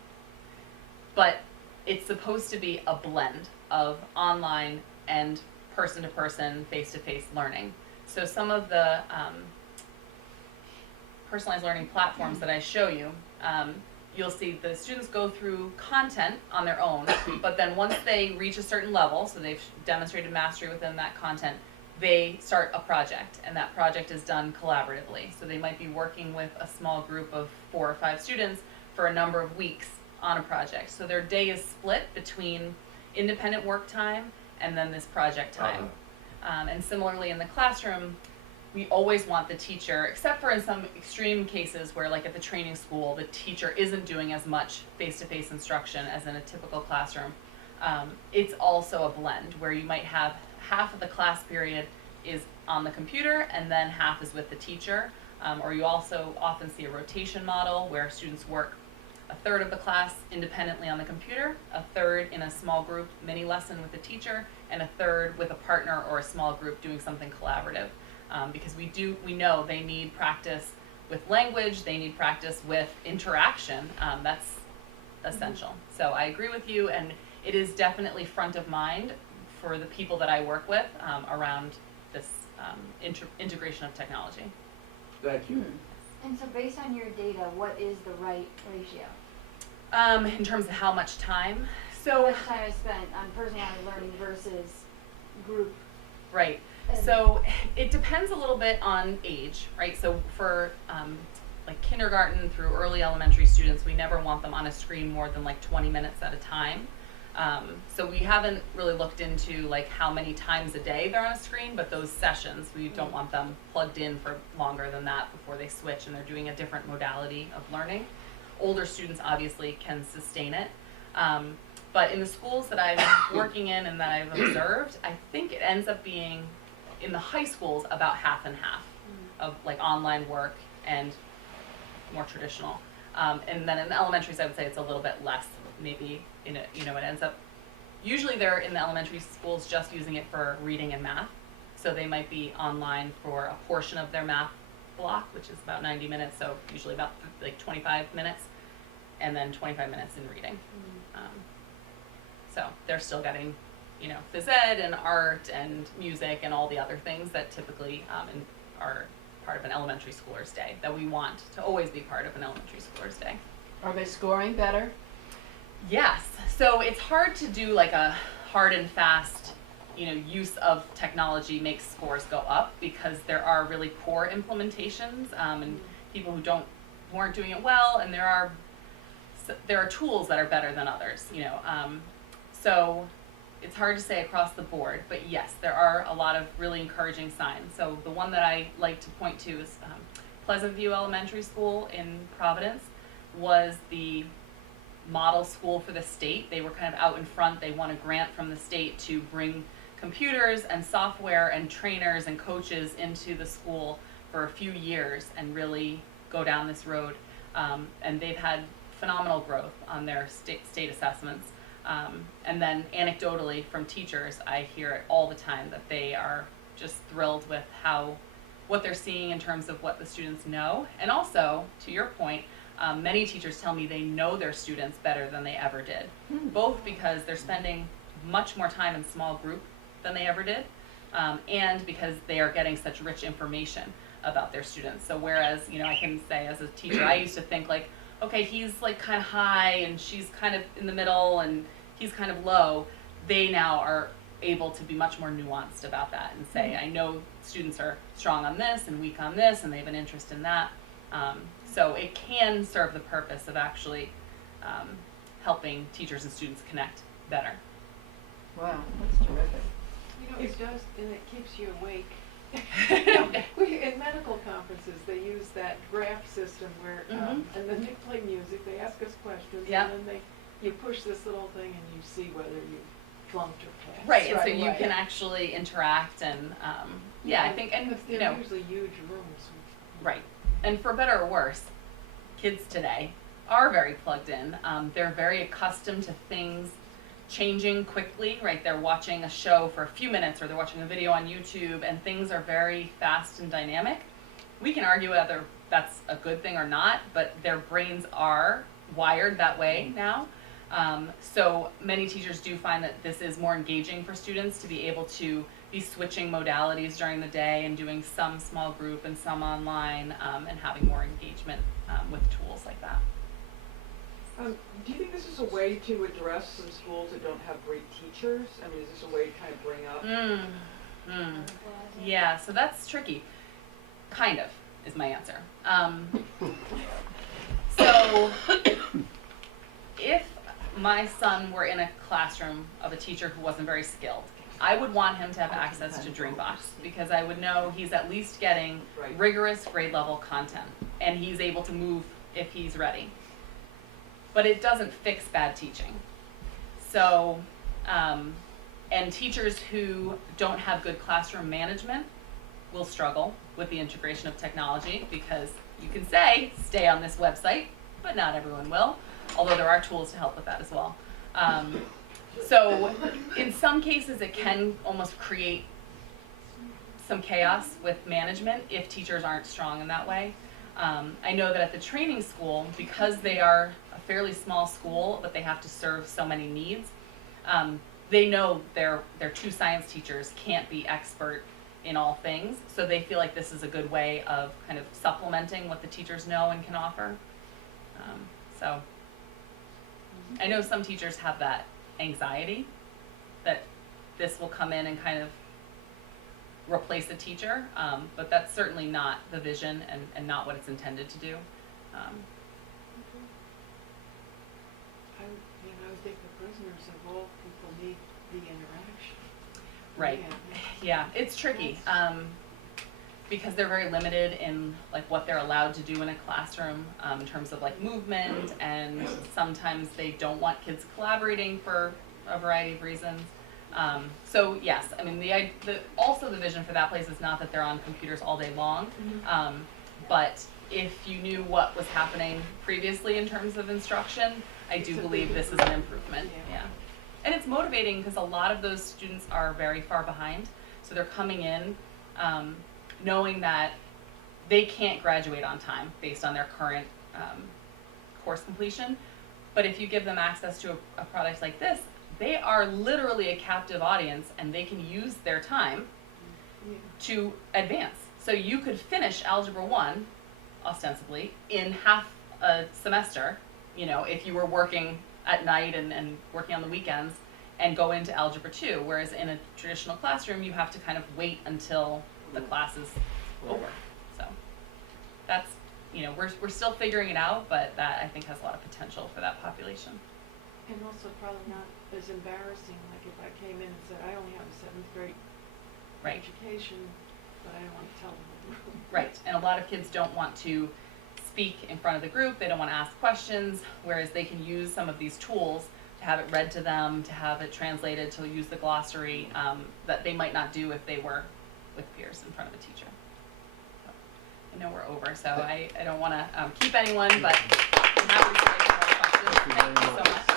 but it's supposed to be a blend of online and person-to-person, face-to-face learning. So some of the personalized learning platforms that I show you, you'll see the students go through content on their own, but then once they reach a certain level, so they've demonstrated mastery within that content, they start a project, and that project is done collaboratively. So they might be working with a small group of 4 or 5 students for a number of weeks on a project. So their day is split between independent work time and then this project time. And similarly in the classroom, we always want the teacher, except for in some extreme cases where, like at the training school, the teacher isn't doing as much face-to-face instruction as in a typical classroom. It's also a blend where you might have half of the class period is on the computer and then half is with the teacher. Or you also often see a rotation model where students work a third of the class independently on the computer, a third in a small group mini lesson with the teacher, and a third with a partner or a small group doing something collaborative. Because we know they need practice with language, they need practice with interaction. That's essential. So I agree with you, and it is definitely front of mind for the people that I work with around this integration of technology. Thank you. And so based on your data, what is the right ratio? In terms of how much time? How So, much time is spent on personalized learning versus group? right. So it depends a little bit on age, right? So for like kindergarten through early elementary students, we never want them on a screen more than like 20 minutes at a time. So we haven't really looked into like how many times a day they're on a screen, but those sessions, we don't want them plugged in for longer than that before they switch and they're doing a different modality of learning. Older students obviously can sustain it. But in the schools that I'm working in and that I've observed, I think it ends up being, in the high schools, about half and half of like online work and more traditional. And then in the elementaries, I would say it's a little bit less. Maybe it ends up, usually they're in the elementary schools just using it for reading and math. So they might be online for a portion of their math block, which is about 90 minutes. So usually about like 25 minutes, and then 25 minutes in reading. So they're still getting, phys ed and art and music and all the other things that typically are part of an elementary schooler's day, that we want to always be part of an elementary schooler's day. Are they scoring better? Yes. So it's hard to do like a hard and fast, use of technology makes scores go up, because there are really poor implementations and people who aren't doing it well, and there are tools that are better than others, So it's hard to say across the board, but yes, there are a lot of really encouraging signs. So the one that I like to point to is Pleasant View Elementary School in Providence was the model school for the state. They were kind of out in front. They won a grant from the state to bring computers and software and trainers and coaches into the school for a few years and really go down this road. And they've had phenomenal growth on their state assessments. And then anecdotally from teachers, I hear it all the time that they are just thrilled with how what they're seeing in terms of what the students know. And also, to your point, many teachers tell me they know their students better than they ever did, both because they're spending much more time in small group than they ever did, and because they are getting such rich information about their students. So whereas, you know, I can say as a teacher, I used to think like, okay, he's like kind of high and she's kind of in the middle and he's kind of low, they now are able to be much more nuanced about that and say, I know students are strong on this and weak on this and they have an interest in that. So it can serve the purpose of actually helping teachers and students connect better. Wow, that's terrific. You know, it does, and it keeps you awake. In medical conferences, they use that graph system where, and then they play music, they ask us questions, and then you push this little thing and you see whether you flunked or passed. Right, and so you can actually interact and, I think, and you know, usually huge rooms. right, and for better or worse, kids today are very plugged in. They're very accustomed to things changing quickly, right? They're watching a show for a few minutes or they're watching a video on YouTube and things are very fast and dynamic. We can argue whether that's a good thing or not, but their brains are wired that way now. So many teachers do find that this is more engaging for students to be able to be switching modalities during the day and doing some small group and some online, and having more engagement with tools like that. Do you think this is a way to address some schools that don't have great teachers? I mean, is this a way to kind of bring up? Yeah, so that's tricky. Kind of is my answer. So if my son were in a classroom of a teacher who wasn't very skilled, I would want him to have access to Dreambox because I would know he's at least getting rigorous grade level content and he's able to move if he's ready. But it doesn't fix bad teaching. So, and teachers who don't have good classroom management will struggle with the integration of technology because you can say, stay on this website, but not everyone will, although there are tools to help with that as well. So in some cases it can almost create some chaos with management if teachers aren't strong in that way. I know that at the training school, because they are a fairly small school, but they have to serve so many needs, they know their two science teachers can't be expert in all things, so they feel like this is a good way of kind of supplementing what the teachers know and can offer. So I know some teachers have that anxiety that this will come in and kind of replace a teacher, but that's certainly not the vision and not what it's intended to do. I would think the prisoners of all people need the interaction. Right. Yeah, it's tricky because they're very limited in like what they're allowed to do in a classroom in terms of like movement, and sometimes they don't want kids collaborating for a variety of reasons. So yes, I mean also the vision for that place is not that they're on computers all day long, but if you knew what was happening previously in terms of instruction, I do believe this is an improvement. Yeah. And it's motivating because a lot of those students are very far behind, so they're coming in knowing that they can't graduate on time based on their current course completion. But if you give them access to a product like this, they are literally a captive audience and they can use their time to advance. So you could finish Algebra 1, ostensibly, in half a semester, you know, if you were working at night and working on the weekends, and go into Algebra 2, whereas in a traditional classroom, you have to kind of wait until the class is over. So that's, you know, we're still figuring it out, but that I think has a lot of potential for that population. And also probably not as embarrassing, like if I came in and said, I only have a 7th grade education, but I don't want to tell them the group. Right, and a lot of kids don't want to speak in front of the group, they don't want to ask questions, whereas they can use some of these tools to have it read to them, to have it translated, to use the glossary that they might not do if they were with peers in front of a teacher. So, I know we're over, so I don't want to keep anyone, but I'm happy to take more questions. Thank you so much.